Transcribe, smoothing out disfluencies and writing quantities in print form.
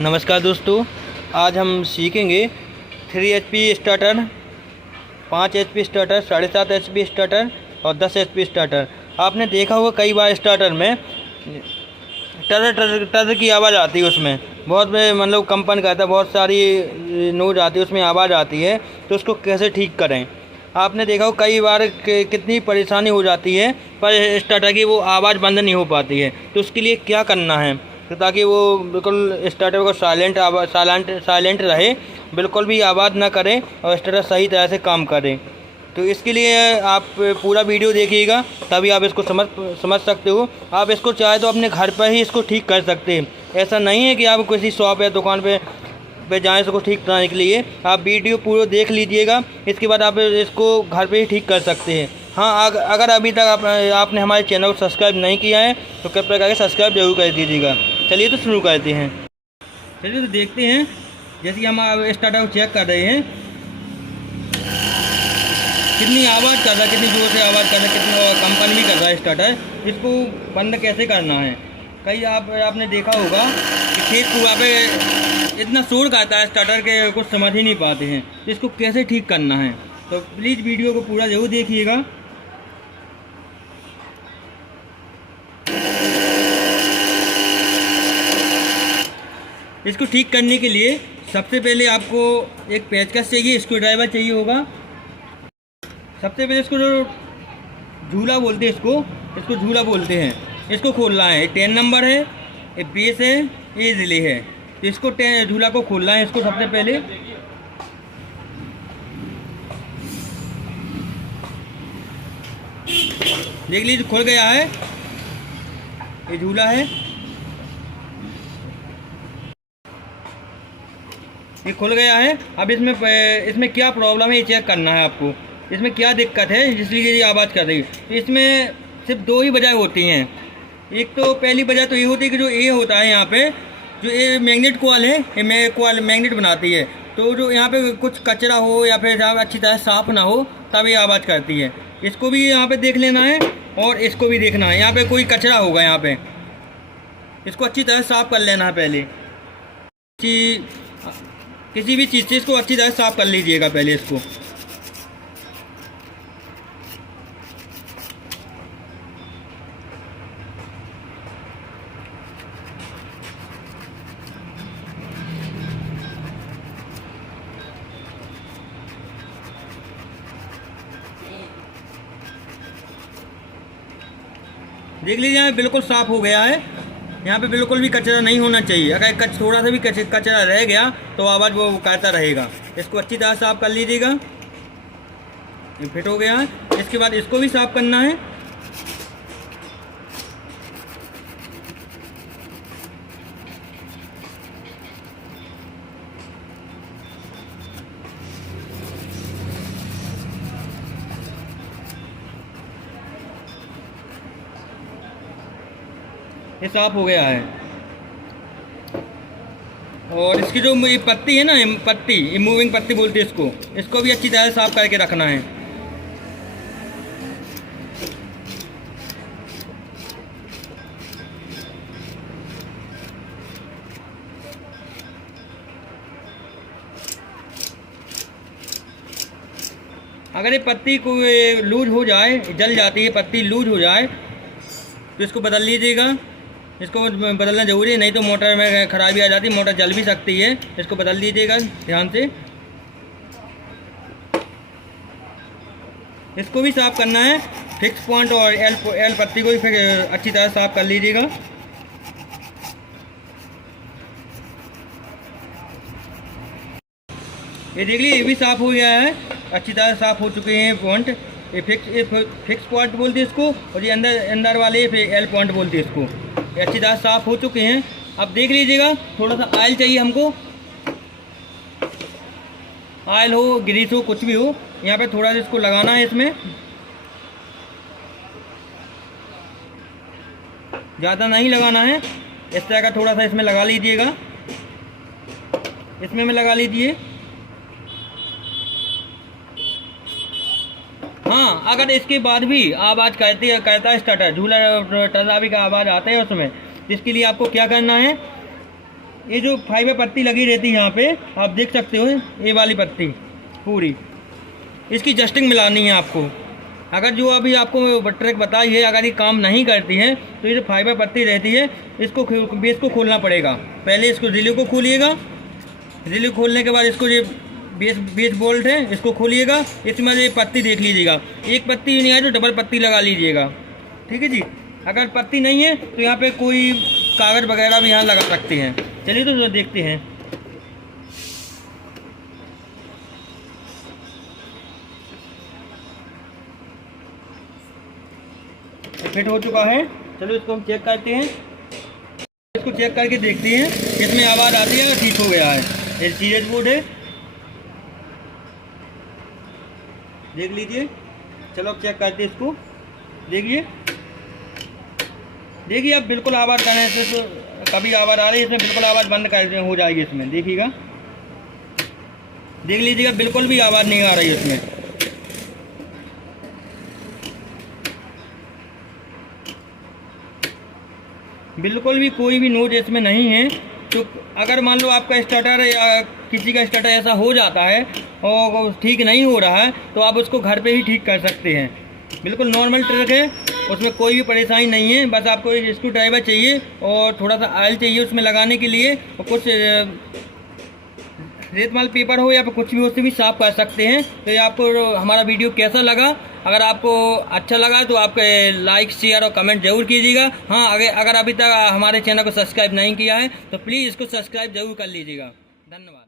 नमस्कार दोस्तों, आज हम सीखेंगे 3 HP starter, 5 HP starter, 7.5 HP starter और 10 HP स्टार्टर। आपने देखा होगा कई बार स्टार्टर में टर टर टर की आवाज़ आती है, उसमें बहुत मतलब कंपन करता है, बहुत सारी नोज आती है, उसमें आवाज़ आती है। तो उसको कैसे ठीक करें? आपने देखा हो कई बार कितनी परेशानी हो जाती है, पर स्टार्टर की वो आवाज़ बंद नहीं हो पाती है। तो उसके लिए क्या करना है तो ताकि वो बिल्कुल स्टार्टर को साइलेंट रहे, बिल्कुल भी आवाज़ ना करे और स्टार्टर सही तरह से काम करे। तो इसके लिए आप पूरा वीडियो देखिएगा, तभी आप इसको समझ सकते हो। आप इसको चाहे तो अपने घर पर ही इसको ठीक कर सकते हैं। ऐसा नहीं है कि आप किसी शॉप या दुकान पे जाएँ इसको ठीक कराने के लिए। आप वीडियो पूरा देख लीजिएगा, इसके बाद आप इसको घर पे ही ठीक कर सकते हैं। हाँ, अगर अभी तक आपने हमारे चैनल को सब्सक्राइब नहीं किया है तो कृपया करके सब्सक्राइब जरूर कर दीजिएगा। चलिए तो शुरू करते हैं। चलिए तो देखते हैं। जैसे कि हम स्टार्टर को चेक कर रहे हैं, कितनी आवाज़ कर रहा है, कितनी जोर से आवाज़ कर रहा है, कितनी कंपन भी कर रहा है स्टार्टर। इसको बंद कैसे करना है? कई आपने देखा होगा कि खेत कुआं पे इतना शोर करता है स्टार्टर के, कुछ समझ ही नहीं पाते हैं। इसको कैसे ठीक करना है तो प्लीज़ वीडियो को पूरा जरूर देखिएगा। इसको ठीक करने के लिए सबसे पहले आपको एक पेचकस चाहिए, स्क्रू ड्राइवर चाहिए होगा। सबसे पहले इसको जो झूला बोलते हैं, इसको झूला बोलते हैं। इसको खोलना है। 10 नंबर है, ये बेस है, ये रिले है। तो इसको झूला को खोलना है। इसको सबसे पहले देख लीजिए, खुल गया है। ये झूला है, ये खुल गया है। अब इसमें क्या प्रॉब्लम है ये चेक करना है आपको। इसमें क्या दिक्कत है जिसलिए ये आवाज़ कर रही है। तो इसमें सिर्फ 2 ही वजह होती हैं। एक तो पहली वजह तो ये होती है कि जो ये होता है यहाँ पे, जो ये मैग्नेट कॉइल है, ये कॉइल मैग्नेट बनाती है। तो जो यहाँ पे कुछ कचरा हो या फिर जहाँ अच्छी तरह साफ़ ना हो तब ये आवाज़ करती है। इसको भी यहाँ पे देख लेना है और इसको भी देखना है। यहाँ पे कोई कचरा होगा, यहाँ पे इसको अच्छी तरह साफ़ कर लेना है। पहले किसी भी चीज़ से इसको अच्छी तरह साफ़ कर लीजिएगा पहले इसको। देख लीजिए, यहाँ बिल्कुल साफ़ हो गया है। यहाँ पे बिल्कुल भी कचरा नहीं होना चाहिए। अगर थोड़ा सा भी कचरा रह गया तो आवाज़ वो करता रहेगा। इसको अच्छी तरह साफ़ कर लीजिएगा। ये फिट हो गया है। इसके बाद इसको भी साफ़ करना है। ये साफ़ हो गया है। और इसकी जो ये पत्ती है ना, ये मूविंग पत्ती बोलते हैं इसको भी अच्छी तरह से साफ़ करके रखना है। अगर ये पत्ती को लूज हो जाए, जल जाती है पत्ती, लूज हो जाए तो इसको बदल लीजिएगा। इसको बदलना ज़रूरी है, नहीं तो मोटर में खराबी आ जाती है, मोटर जल भी सकती है। इसको बदल दीजिएगा ध्यान से। इसको भी साफ़ करना है। फिक्स पॉइंट और एल पत्ती को भी फिर अच्छी तरह साफ़ कर लीजिएगा। ये देख लीजिए, ये भी साफ़ हो गया है। अच्छी तरह साफ़ हो चुके हैं पॉइंट। ये फिक्स पॉइंट बोलते हैं इसको, और ये अंदर वाले फिर एल पॉइंट बोलते हैं इसको। ये अच्छी तरह साफ़ हो चुके हैं। अब देख लीजिएगा, थोड़ा सा ऑयल चाहिए हमको। ऑयल हो, ग्रीस हो, कुछ भी हो, यहाँ पे थोड़ा सा इसको लगाना है। इसमें ज़्यादा नहीं लगाना है, इस तरह का थोड़ा सा इसमें लगा लीजिएगा। इसमें लगा लीजिए। हाँ, अगर इसके बाद भी आवाज़ करता है स्टार्टर, झूला टर्रावी का आवाज़ आता है उसमें, जिसके लिए आपको क्या करना है, ये जो फाइबर पत्ती लगी रहती है यहाँ पे, आप देख सकते हो, ये वाली पत्ती पूरी, इसकी जस्टिंग मिलानी है आपको। अगर जो अभी आपको ट्रिक बताई है, अगर ये काम नहीं करती है तो ये जो फाइबर पत्ती रहती है, इसको बेस को खोलना पड़ेगा। पहले इसको रिले को खोलिएगा, रिले खोलने के बाद इसको ये बेस बोल्ट है, इसको खोलिएगा। इसमें ये पत्ती देख लीजिएगा, एक पत्ती नहीं है तो डबल पत्ती लगा लीजिएगा, ठीक है जी। अगर पत्ती नहीं है तो यहाँ पे कोई कागज़ वगैरह भी यहाँ लगा सकते हैं। चलिए तो देखते हैं। फिट हो चुका है, चलो इसको हम चेक करते हैं। इसको चेक करके देखते हैं, इसमें आवाज़ आती है, ठीक हो गया है। ये सीरीज बोर्ड है, देख लीजिए। चलो अब चेक करते हैं इसको, देखिए देखिए अब बिल्कुल आवाज़ करने से तो कभी आवाज़ आ रही है, इसमें बिल्कुल आवाज़ बंद कर हो जाएगी इसमें, देखिएगा, देख लीजिएगा, बिल्कुल भी आवाज़ नहीं आ रही है इसमें। बिल्कुल भी कोई भी नोट इसमें नहीं है। तो अगर मान लो आपका स्टार्टर या किसी का स्टार्टर ऐसा हो जाता है और ठीक नहीं हो रहा है, तो आप उसको घर पे ही ठीक कर सकते हैं। बिल्कुल नॉर्मल ट्रिक है, उसमें कोई भी परेशानी नहीं है। बस आपको एक स्क्रू ड्राइवर चाहिए और थोड़ा सा ऑयल चाहिए उसमें लगाने के लिए, और कुछ रेतमाल पेपर हो या फिर कुछ भी हो, उससे भी साफ़ कर सकते हैं। तो ये आपको हमारा वीडियो कैसा लगा? अगर आपको अच्छा लगा तो आप लाइक, शेयर और कमेंट जरूर कीजिएगा। हाँ, अगर अभी तक हमारे चैनल को सब्सक्राइब नहीं किया है तो प्लीज़ इसको सब्सक्राइब जरूर कर लीजिएगा। धन्यवाद।